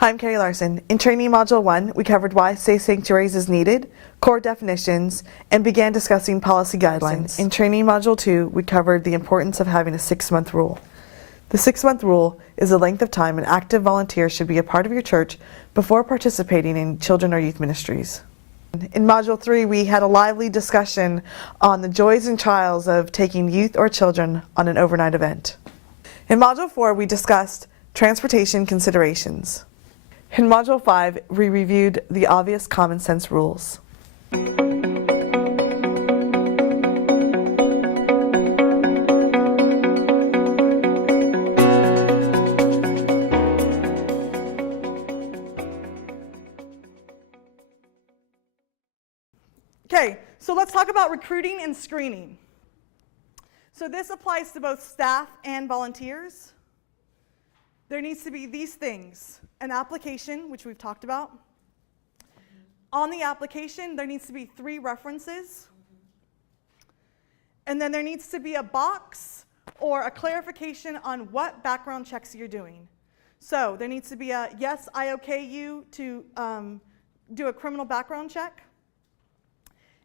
Hi, I'm Carrie Larson. In Training Module 1, we covered why safe sanctuaries is needed, core definitions, and began discussing policy guidelines. In Training Module 2, we covered the importance of having a 6-month rule. The 6-month rule is the length of time an active volunteer should be a part of your church before participating in children or youth ministries. In Module 3, we had a lively discussion on the joys and trials of taking youth or children on an overnight event. In Module 4, we discussed transportation considerations. In Module 5, we reviewed the obvious common sense rules. Okay, so let's talk about recruiting and screening. So this applies to both staff and volunteers. There needs to be these things: an application, which we've talked about. On the application, there needs to be 3 references. And then there needs to be a box or a clarification on what background checks you're doing. So there needs to be a, yes, I okay you to do a criminal background check.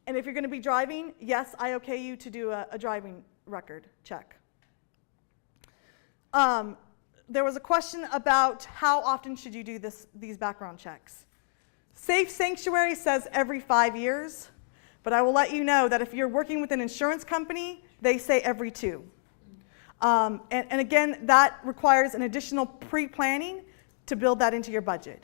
And if you're going to be driving, yes, I okay you to do a driving record check. There was a question about how often should you do these background checks. Safe Sanctuary says every 5 years, but I will let you know that if you're working with an insurance company, they say every 2. And again, that requires an additional pre-planning to build that into your budget,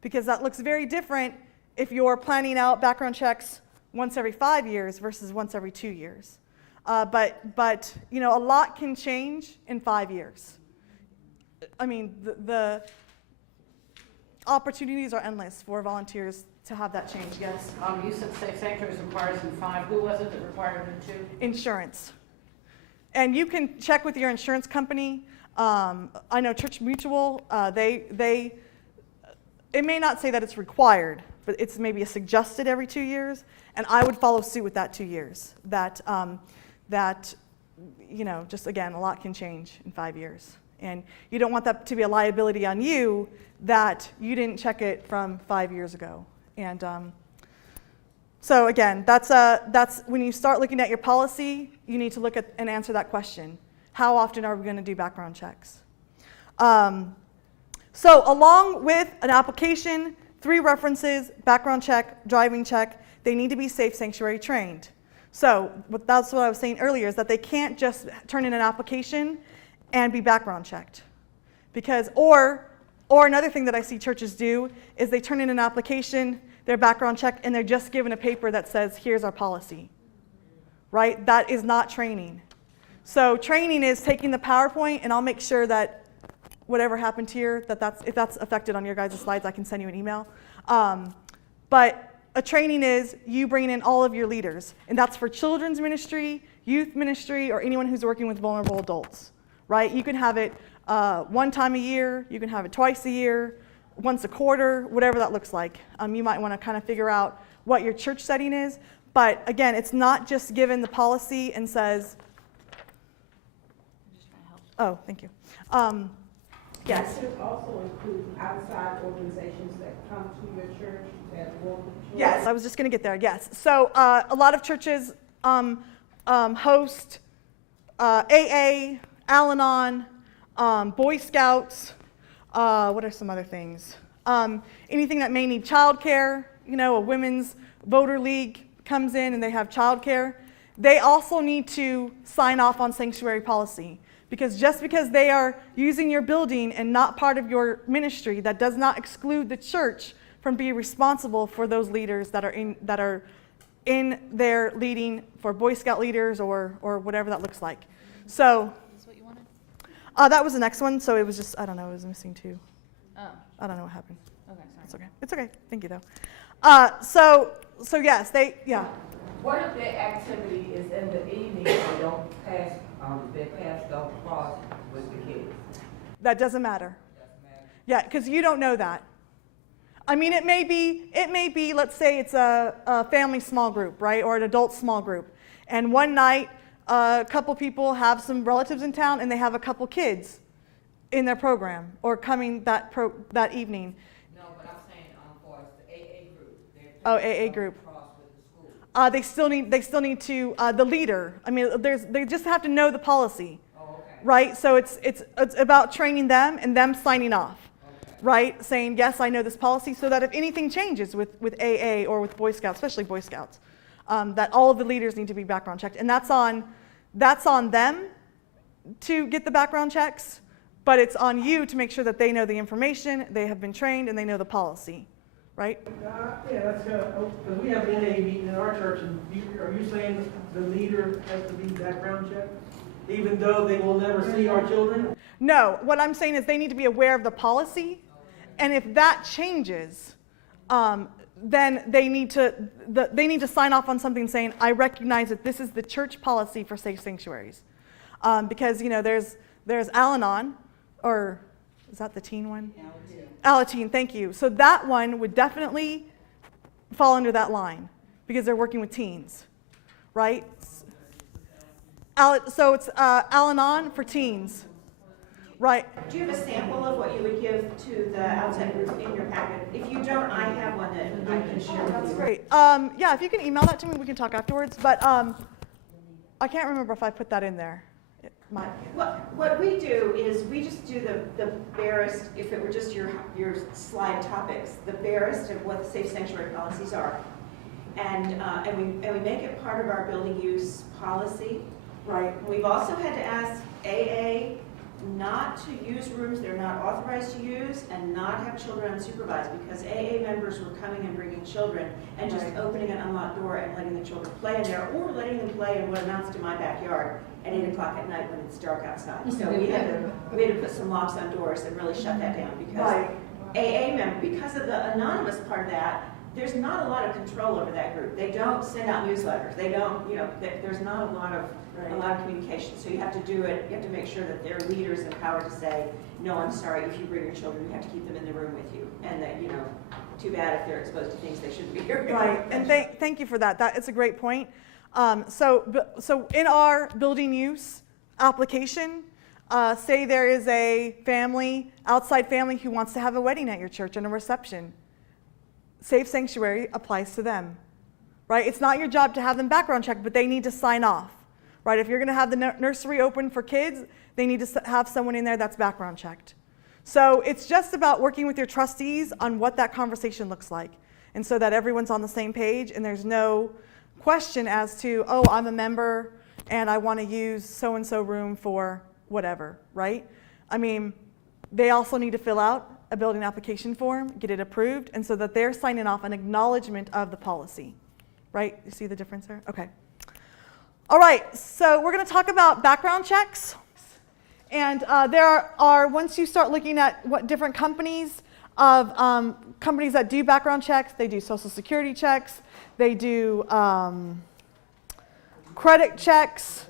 because that looks very different if you're planning out background checks once every 5 years versus once every 2 years. But you know, a lot can change in 5 years. I mean, the opportunities are endless for volunteers to have that change. Yes? You said safe sanctuaries requires in 5. Who was it that required in 2? Insurance. And you can check with your insurance company. I know Church Mutual, it may not say that it's required, but it's maybe a suggested every 2 years. And I would follow suit with that 2 years. That, you know, just again, a lot can change in 5 years. And you don't want that to be a liability on you that you didn't check it from 5 years ago. And so again, that's when you start looking at your policy, you need to look at and answer that question. How often are we going to do background checks? So along with an application, 3 references, background check, driving check, they need to be Safe Sanctuary trained. So that's what I was saying earlier, is that they can't just turn in an application and be background checked. Because, or another thing that I see churches do is they turn in an application, their background check, and they're just given a paper that says, here's our policy. Right? That is not training. So training is taking the PowerPoint, and I'll make sure that whatever happened here, if that's affected on your guys' slides, I can send you an email. But a training is you bringing in all of your leaders, and that's for children's ministry, youth ministry, or anyone who's working with vulnerable adults, right? You can have it 1 time a year, you can have it twice a year, once a quarter, whatever that looks like. You might want to kind of figure out what your church setting is, but again, it's not just given the policy and says, oh, thank you. Yes. Does it also include outside organizations that come to your church that work with children? Yes, I was just going to get there, yes. So a lot of churches host AA, Al-Anon, Boy Scouts, what are some other things? Anything that may need childcare, you know, a women's voter league comes in and they have childcare. They also need to sign off on sanctuary policy. Because just because they are using your building and not part of your ministry, that does not exclude the church from being responsible for those leaders that are in there leading for Boy Scout leaders or whatever that looks like. So Is what you wanted? that was the next one. So it was just, I don't know, it was missing 2. Oh, I don't know what happened. okay, sorry. It's okay. It's okay. Thank you though. So yes, What if their activity is in the evening and their paths don't cross with the kids? that doesn't matter. Yeah, because you don't know that. I mean, it may be, let's say it's a family small group, right, or an adult small group. And one night, a couple people have some relatives in town and they have a couple kids. in their program or coming that evening. No, but I'm saying, for the AA group, they're. Oh, AA group. Cross with the school. They still need to, the leader, I mean, they just have to know the policy, Oh, okay. right? So it's about training them and them signing off, right? Saying, yes, I know this policy, so that if anything changes with AA or with Boy Scouts, especially Boy Scouts, that all of the leaders need to be background checked. And that's on them to get the background checks, but it's on you to make sure that they know the information, they have been trained, and they know the policy, right? Yeah, that's because we have an NA meeting in our church, and are you saying the leader has to be background checked, even though they will never see our children? No, what I'm saying is they need to be aware of the policy, and if that changes, then they need to sign off on something saying, I recognize that this is the church policy for safe sanctuaries. Because, there's Al-Anon, or is that the teen one? Alateen, thank you. So that one would definitely fall under that line because they're working with teens, right? So it's Al-Anon for teens, right? Do you have a sample of what you would give to the outside group in your packet? If you don't, I have one that I can share with you. Great. Yeah, if you can email that to me, we can talk afterwards. But I can't remember if I put that in there. It might. What we do is we just do the barest, if it were just your slide topics, the barest of what the safe sanctuary policies are. And we make it part of our building use policy. Right. We've also had to ask AA not to use rooms they're not authorized to use and not have children unsupervised because AA members were coming and bringing children and just opening an unlocked door and letting the children play in there or letting them play in what amounts to my backyard at 8 o'clock at night when it's dark outside. So we had to put some locks on doors and really shut that down because AA members, because of the anonymous part of that, there's not a lot of control over that group. They don't send out newsletters. They don't, there's not a lot of communication. So you have to do it, you have to make sure that their leaders empowered to say, no, I'm sorry, if you bring your children, you have to keep them in the room with you. And that, too bad if they're exposed to things they shouldn't be here. Right, and thank you for that. That is a great point. So in our building use application, say there is a family, outside family who wants to have a wedding at your church and a reception. Safe sanctuary applies to them, right? It's not your job to have them background checked, but they need to sign off, right? If you're going to have the nursery open for kids, they need to have someone in there that's background checked. So it's just about working with your trustees on what that conversation looks like, and so that everyone's on the same page and there's no question as to, oh, I'm a member and I want to use so-and-so room for whatever, right? I mean, they also need to fill out a building application form, get it approved, and so that they're signing off an acknowledgement of the policy, right? You see the difference there? Okay. All right, so we're going to talk about background checks. And there are, once you start looking at what different companies that do background checks, they do social security checks, they do credit checks,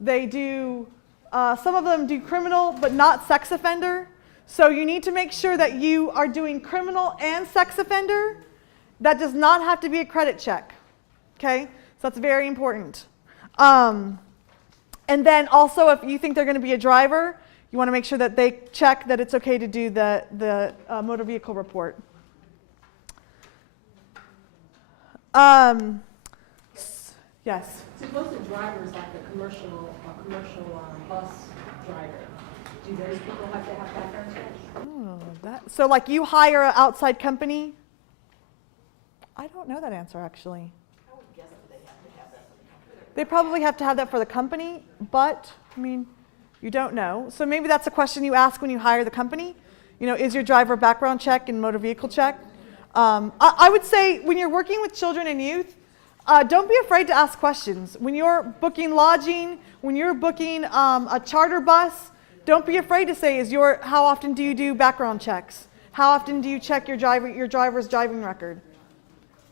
they do, some of them do criminal but not sex offender. So you need to make sure that you are doing criminal and sex offender. That does not have to be a credit check, okay? So that's very important. And then also if you think they're going to be a driver, you want to make sure that they check that it's okay to do the motor vehicle report. Yes? Suppose the driver is like a commercial bus driver. Do those people have to have background checks? So like you hire an outside company? I don't know that answer actually. I would guess that they have to have that for the company. They probably have to have that for the company, but I mean, you don't know. So maybe that's a question you ask when you hire the company. Is your driver background check and motor vehicle check? I would say when you're working with children and youth, don't be afraid to ask questions. When you're booking lodging, when you're booking a charter bus, don't be afraid to say, how often do you do background checks? How often do you check your driver's driving record?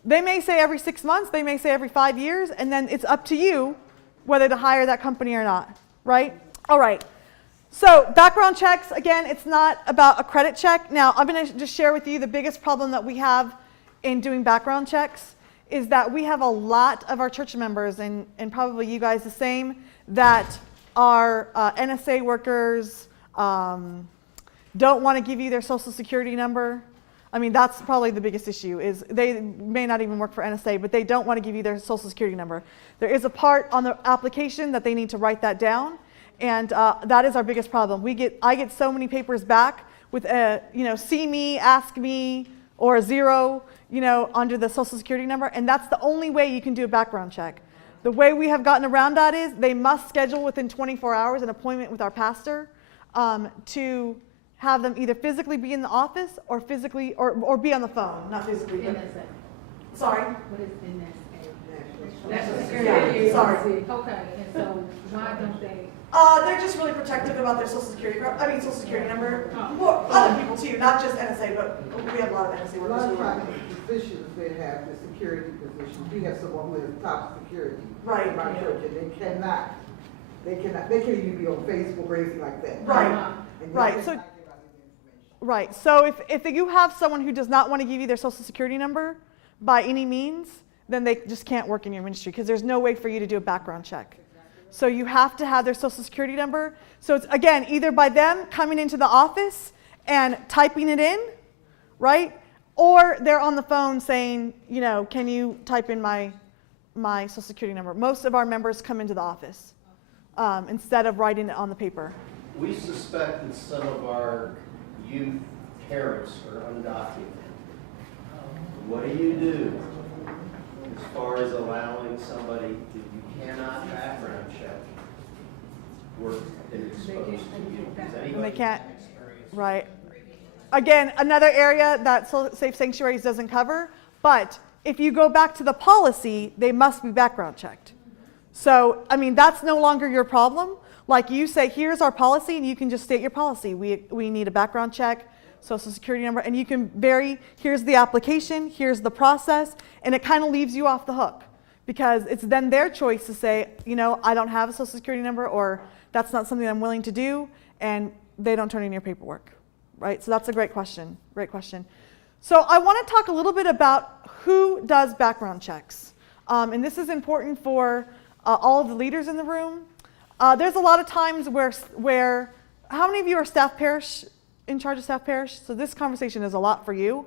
They may say every 6 months, they may say every 5 years, and then it's up to you whether to hire that company or not, right? All right. So background checks, again, it's not about a credit check. Now, I'm going to just share with you the biggest problem that we have in doing background checks is that we have a lot of our church members, and probably you guys the same, that are NSA workers, don't want to give you their social security number. I mean, that's probably the biggest issue is they may not even work for NSA, but they don't want to give you their social security number. There is a part on the application that they need to write that down, and that is our biggest problem. I get so many papers back with a, see me, ask me, or a 0, under the social security number, and that's the only way you can do a background check. The way we have gotten around that is they must schedule within 24 hours an appointment with our pastor to have them either physically be in the office or physically or be on the phone, not physically. But, NSA. sorry. What is NSA? Yeah, sorry. Okay, and so why don't they? They're just really protective about their social security number. Well, other people too, not just NSA, but we have a lot of NSA A workers lot who of are. times the positions they have, the security positions, we have someone who is top security. Right. In my church, and they can't even be on Facebook or anything like that. Right. And Right, they so- cannot give out any information. Right. So if you have someone who does not want to give you their social security number by any means, then they just can't work in your ministry because there's no way for you to do a background check. So you have to have their social security number. So it's, again, either by them coming into the office and typing it in, right? Or they're on the phone saying, can you type in my social security number? Most of our members come into the office instead of writing it on the paper. We suspect that some of our youth parents are undocumented. What do you do as far as allowing somebody that you cannot background check work and exposed to you? Does And anybody they can't, experience? right. Again, another area that Safe Sanctuaries doesn't cover, but if you go back to the policy, they must be background checked. So, that's no longer your problem. Like you say, here's our policy, and you can just state your policy. We need a background check, social security number, and you can here's the application, here's the process, and it kind of leaves you off the hook because it's then their choice to say, I don't have a social security number, or that's not something I'm willing to do, and they don't turn in your paperwork, right? So that's a great question, So I want to talk a little bit about who does background checks. And this is important for all of the leaders in the room. There's a lot of times where how many of you are staff parish, in charge of staff parish? So this conversation is a lot for you.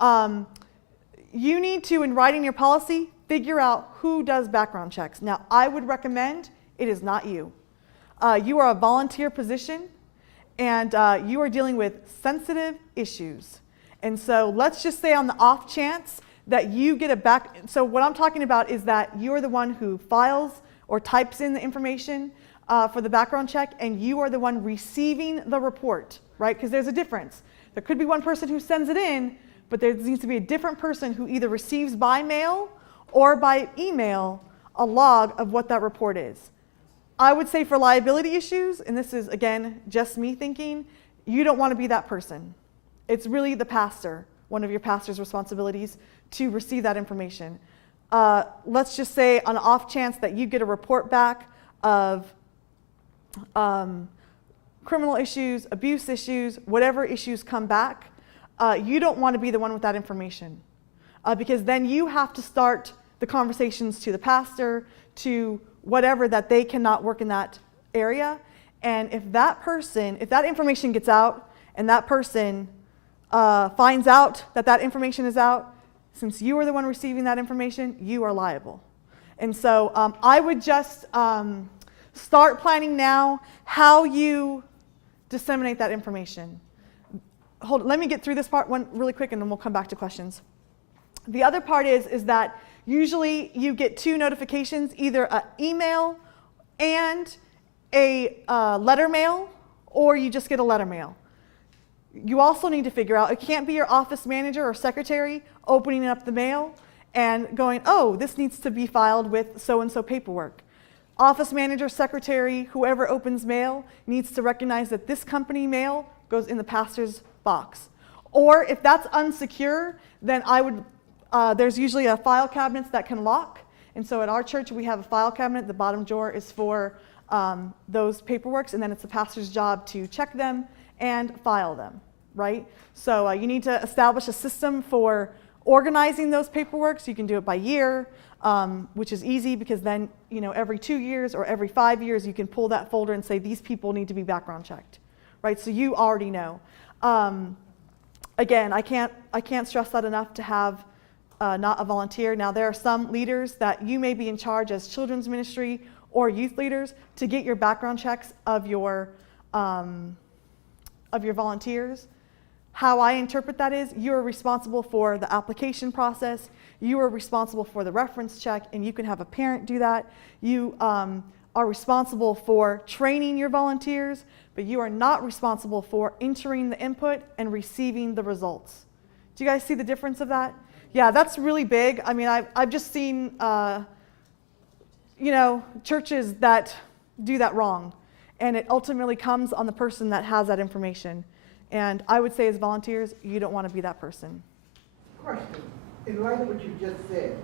You need to, in writing your policy, figure out who does background checks. Now, I would recommend it is not you. You are a volunteer position, and you are dealing with sensitive issues. And so let's just say on the off chance that you get so what I'm talking about is that you're the one who files or types in the information for the background check, and you are the one receiving the report, right? Because there's a difference. There could be one person who sends it in, but there needs to be a different person who either receives by mail or by email a log of what that report is. I would say for liability issues, and this is, again, just me thinking, you don't want to be that person. It's really the pastor, one of your pastor's responsibilities, to receive that information. Let's just say on an off chance that you get a report back of criminal issues, abuse issues, whatever issues come back, you don't want to be the one with that information. Because then you have to start the conversations to the pastor, to whatever, that they cannot work in that area. And if that information gets out and that person finds out that information is out, since you are the one receiving that information, you are liable. And so I would just start planning now how you disseminate that information. Let me get through this part one really quick, and then we'll come back to questions. The other part is that usually you get 2 notifications, either an email and a letter mail, or you just get a letter mail. You also need to figure out, it can't be your office manager or secretary opening up the mail and going, oh, this needs to be filed with so-and-so paperwork. Office manager, secretary, whoever opens mail needs to recognize that this company mail goes in the pastor's box. Or if that's unsecure, then there's usually a file cabinet that can lock. And so at our church, we have a file cabinet. The bottom drawer is for those paperworks, and then it's the pastor's job to check them and file them, right? So you need to establish a system for organizing those paperwork, so you can do it by year, which is easy because then, every 2 years or every 5 years, you can pull that folder and say, these people need to be background checked, right? So you already know. Again, I can't stress that enough to have not a volunteer. Now, there are some leaders that you may be in charge as children's ministry or youth leaders to get your background checks of your volunteers. How I interpret that is you are responsible for the application process, you are responsible for the reference check, and you can have a parent do that. You are responsible for training your volunteers, but you are not responsible for entering the input and receiving the results. Do you guys see the difference of that? Yeah, that's really big. I mean, I've just seen, churches that do that wrong, and it ultimately comes on the person that has that information. And I would say as volunteers, you don't want to be that person. Question, in light of what you just said,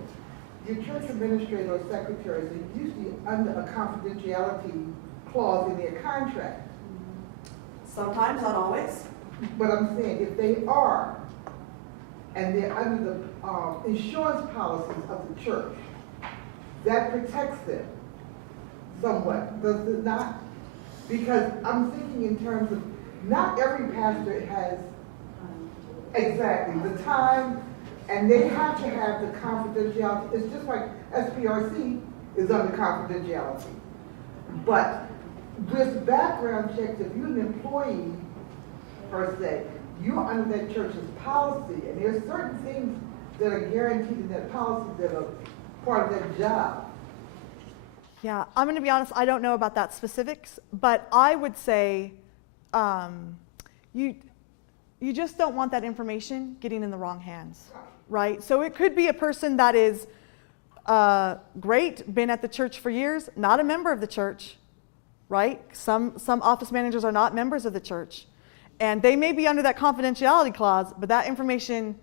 your church administrator or secretaries are usually under a confidentiality clause in their contract. Sometimes, not always. But I'm saying, if they are, and they're under the insurance policies of the church, that protects them somewhat, does it not? Because I'm thinking in terms of, not every pastor has exactly the time, and they have to have the confidentiality. It's just like SPRC is under confidentiality. But with background checks, if you're an employee, per se, you're under that church's policy, and there's certain things that are guaranteed in that policy that are part of that job. Yeah, I'm going to be honest, I don't know about that specifics, but I would say you just don't want that information getting in the wrong hands, right? So it could be a person that is great, been at the church for years, not a member of the church, right? Some office managers are not members of the church, and they may be under that confidentiality clause, but that information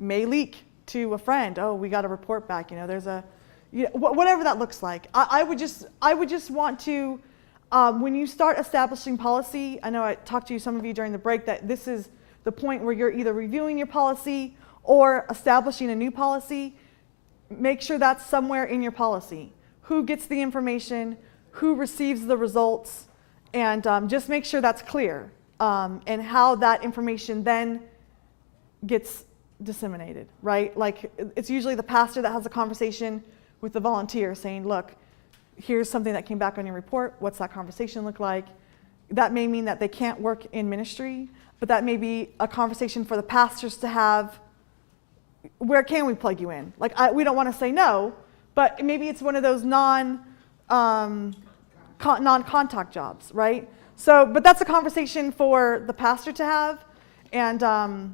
may leak to a friend. Oh, we got a report back. There's a, whatever that looks like. I would just want to. When you start establishing policy, I know I talked to some of you during the break that this is the point where you're either reviewing your policy or establishing a new policy. Make sure that's somewhere in your policy. Who gets the information, who receives the results, and just make sure that's clear, and how that information then gets disseminated, right? Like, it's usually the pastor that has a conversation with the volunteer saying, look, here's something that came back on your report. What's that conversation look like? That may mean that they can't work in ministry, but that may be a conversation for the pastors to have. Where can we plug you in? Like, we don't want to say no, but maybe it's one of those non-contact jobs, right? So, but that's a conversation for the pastor to have, and I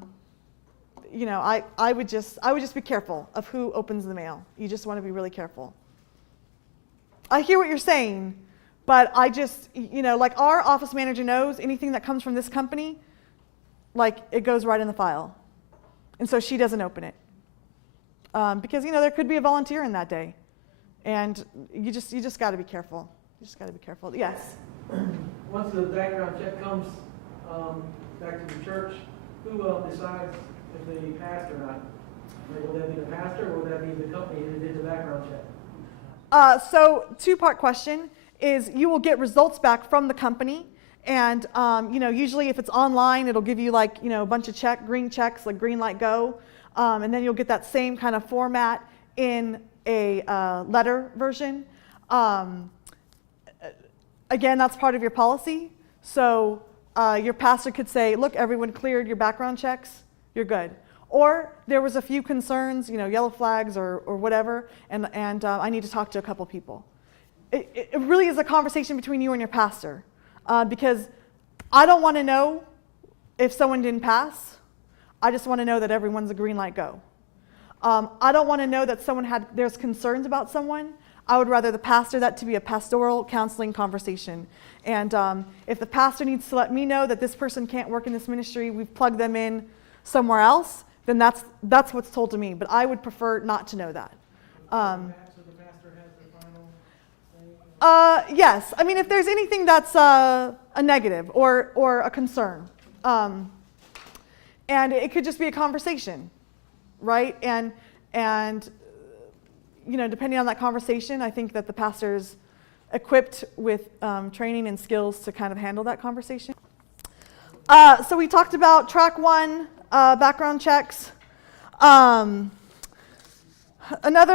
would just be careful of who opens the mail. You just want to be really careful. I hear what you're saying, but I just, like our office manager knows anything that comes from this company, like it goes right in the file. And so she doesn't open it. Because, there could be a volunteer in that day. And you just got to be careful. You just got to be careful. Yes? Once the background check comes back to the church, who decides if they passed or not? Like, will that be the pastor, or will that be the company that did the background check? So two-part question is you will get results back from the company, and usually if it's online, it'll give you like a bunch of green checks, like green light go, and then you'll get that same kind of format in a letter version. Again, that's part of your policy. So your pastor could say, look, everyone cleared your background checks, you're good. Or there was a few concerns, yellow flags or whatever, and I need to talk to a couple people. It really is a conversation between you and your pastor, because I don't want to know if someone didn't pass. I just want to know that everyone's a green light go. I don't want to know that there's concerns about someone. I would rather the pastor that to be a pastoral counseling conversation. And if the pastor needs to let me know that this person can't work in this ministry, we've plugged them in somewhere else, then that's what's told to me. But I would prefer not to know that. So the pastor has the final say? Yes. I mean, if there's anything that's a negative or a concern, and it could just be a conversation, right? And depending on that conversation, I think that the pastor's equipped with training and skills to kind of handle that conversation. So we talked about track 1, background checks. Another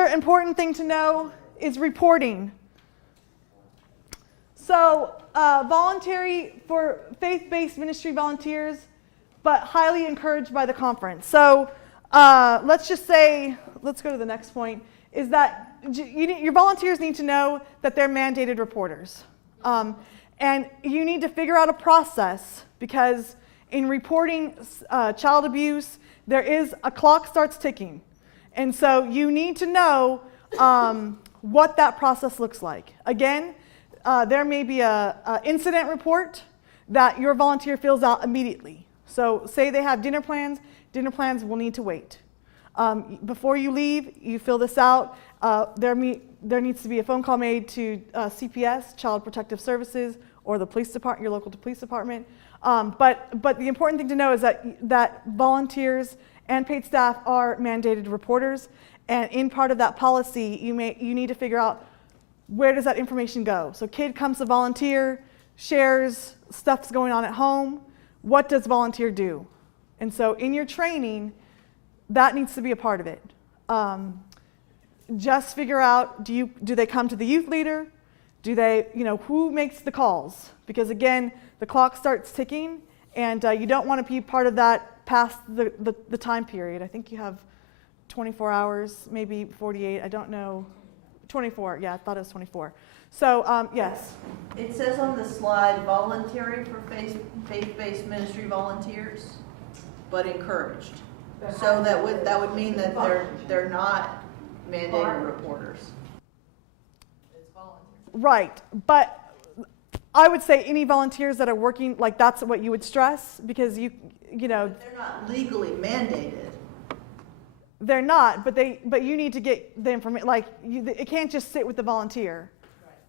important thing to know is reporting. So voluntary for faith-based ministry volunteers, but highly encouraged by the conference. So let's just say, let's go to the next point, is that your volunteers need to know that they're mandated reporters. And you need to figure out a process, because in reporting child abuse, there is a clock starts ticking. And so you need to know what that process looks like. Again, there may be an incident report that your volunteer fills out immediately. So say they have dinner plans will need to wait. Before you leave, you fill this out. There needs to be a phone call made to CPS, Child Protective Services, or the police department, your local police department. But the important thing to know is that volunteers and paid staff are mandated reporters, and in part of that policy, you need to figure out where does that information go. So kid comes to volunteer, shares stuff's going on at home. What does volunteer do? And so in your training, that needs to be a part of it. Just figure out, do they come to the youth leader? Do they, who makes the calls? Because again, the clock starts ticking, and you don't want to be part of that past the time period. I think you have 24 hours, maybe 48, I don't know. 24, yeah, I thought it was 24. So, yes. It says on the slide, voluntary for faith-based ministry volunteers, but encouraged. So that would mean that they're not mandated reporters. It's voluntary. Right, but I would say any volunteers that are working, like that's what you would stress, because you know. But they're not legally mandated. They're not, but you need to get the information. Like it can't just sit with the volunteer.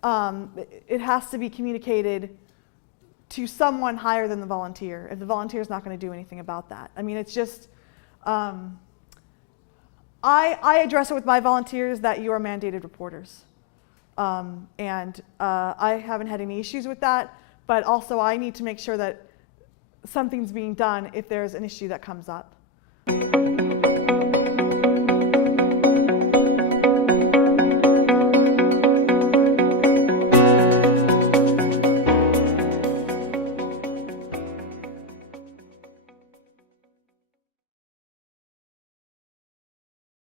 Right. It has to be communicated to someone higher than the volunteer. If the volunteer is not going to do anything about that, I mean, it's just. I address it with my volunteers that you are mandated reporters, and I haven't had any issues with that. But also, I need to make sure that something's being done if there's an issue that comes up.